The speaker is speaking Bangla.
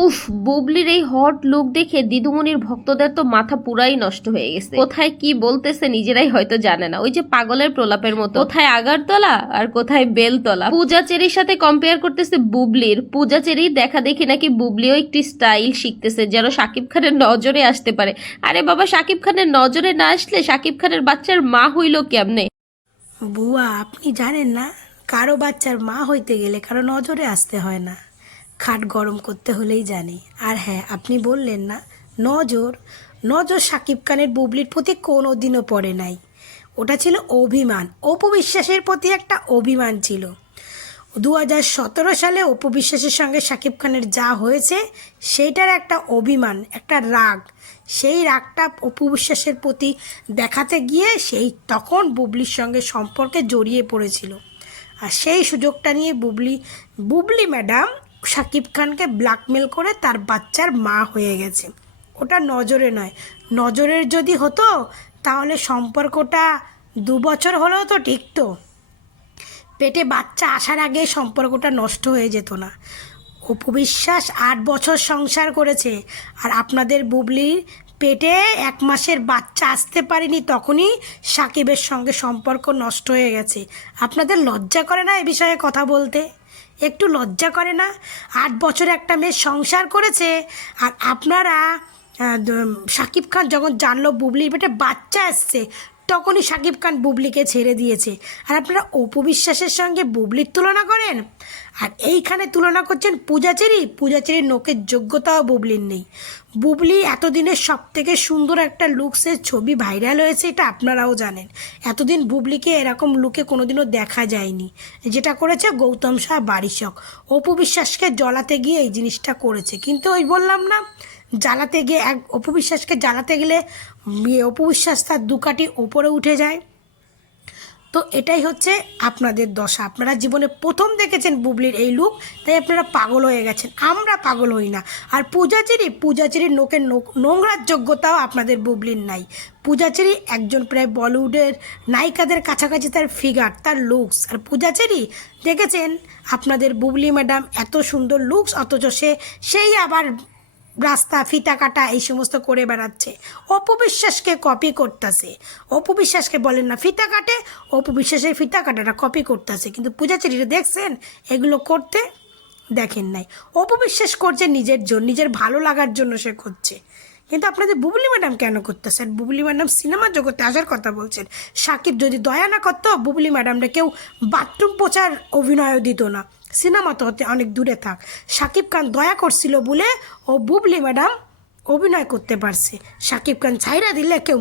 উফ, বুবলির এই হট লুক দেখে দিদুমনির ভক্তদের তো মাথা পুরাই নষ্ট হয়ে গেছে। কোথায় কি বলতেছে নিজেরাই হয়তো জানে না। ওই যে পাগলের প্রলাপের মতো, কোথায় আগারতলা আর কোথায় বেলতলা। পূজা চেরির সাথে কম্পেয়ার করতেছে বুবলির। পূজা চেরি দেখা দেখি নাকি বুবলিও একটি স্টাইল শিখতেছে যেন শাকিব খানের নজরে আসতে পারে। আরে বাবা, শাকিব খানের নজরে না আসলে শাকিব খানের বাচ্চার মা হইল কেমনে? বুয়া, আপনি জানেন না, কারো বাচ্চার মা হইতে গেলে কারো নজরে আসতে হয় না, খাট গরম করতে হলেই জানে। আর হ্যাঁ, আপনি বললেন না, নজর নজর শাকিব খানের বুবলির প্রতি কোনো দিনও পড়ে নাই। ওটা ছিল অভিমান, অপু বিশ্বাসের প্রতি একটা অভিমান ছিল। 2017 সালে অপু বিশ্বাসের সঙ্গে শাকিব খানের যা হয়েছে সেইটার একটা অভিমান, একটা রাগ। সেই রাগটা অপু বিশ্বাসের প্রতি দেখাতে গিয়ে সেই তখন বুবলির সঙ্গে সম্পর্কে জড়িয়ে পড়েছিল। আর সেই সুযোগটা নিয়ে বুবলি ম্যাডাম শাকিব খানকে ব্ল্যাকমেল করে তার বাচ্চার মা হয়ে গেছে। ওটা নজরে নয়, নজরের যদি হতো তাহলে সম্পর্কটা 2 বছর হলেও তো টিকতো। পেটে বাচ্চা আসার আগে সম্পর্কটা নষ্ট হয়ে যেত না। অপু বিশ্বাস 8 বছর সংসার করেছে, আর আপনাদের বুবলির পেটে 1 মাসের বাচ্চা আসতে পারেনি, তখনই সাকিবের সঙ্গে সম্পর্ক নষ্ট হয়ে গেছে। আপনাদের লজ্জা করে না এ বিষয়ে কথা বলতে? একটু লজ্জা করে না? 8 বছর একটা মেয়ে সংসার করেছে, আর আপনারা শাকিব খান যখন জানলো বুবলির পেটে বাচ্চা আসছে তখনই শাকিব খান বুবলিকে ছেড়ে দিয়েছে, আর আপনারা অপু বিশ্বাসের সঙ্গে বুবলির তুলনা করেন। আর এইখানে তুলনা করছেন পূজাচেরির নোকের যোগ্যতাও বুবলির নেই। বুবলি এতদিনের সব থেকে সুন্দর একটা লুকসের ছবি ভাইরাল হয়েছে, এটা আপনারাও জানেন। এতদিন বুবলিকে এরকম লুকে কোনোদিনও দেখা যায়নি। যেটা করেছে গৌতম শাহ বারিশক, অপু বিশ্বাসকে জ্বলাতে গিয়ে এই জিনিসটা করেছে। কিন্তু ওই বললাম না, জ্বালাতে গিয়ে অপু বিশ্বাসকে জ্বালাতে গেলে অপু বিশ্বাস তার 2 কাঠি ওপরে উঠে যায়। তো এটাই হচ্ছে আপনাদের দশা। আপনারা জীবনে প্রথম দেখেছেন বুবলির এই লুক, তাই আপনারা পাগল হয়ে গেছেন। আমরা পাগল হই না। আর পূজাচেরির নোকের নোংরার যোগ্যতাও আপনাদের বুবলির নাই। পূজাচেরি একজন প্রায় বলিউডের নায়িকাদের কাছাকাছি তার ফিগার, তার লুকস। আর পূজাচেরি দেখেছেন আপনাদের বুবলি ম্যাডাম এত সুন্দর লুকস, অথচ সেই আবার রাস্তা ফিতা কাটা এই সমস্ত করে বেড়াচ্ছে। অপু বিশ্বাসকে কপি করতেছে। অপু বিশ্বাসকে বলেন না ফিতা কাটে, অপু বিশ্বাসের ফিতা কাটাটা কপি করতেছে। কিন্তু পূজাচেরিরা দেখছেন এগুলো করতে? দেখেন নাই। অপু বিশ্বাস করছে নিজের জন্য, নিজের ভালো লাগার জন্য সে করছে। কিন্তু আপনাদের বুবলি ম্যাডাম কেন করতেছেন? বুবলি ম্যাডাম সিনেমা জগতে আসার কথা বলছেন। সাকিব যদি দয়া না করতো বুবলি ম্যাডামরা কেউ বাথরুম পোছার অভিনয়ও দিত না। সিনেমা তো হতে অনেক দূরে থাক, সাকিব খান দয়া করছিল বলে ও বুবলি ম্যাডাম অভিনয় করতে পারছে। সাকিব খান ছাইরা দিলে কেউ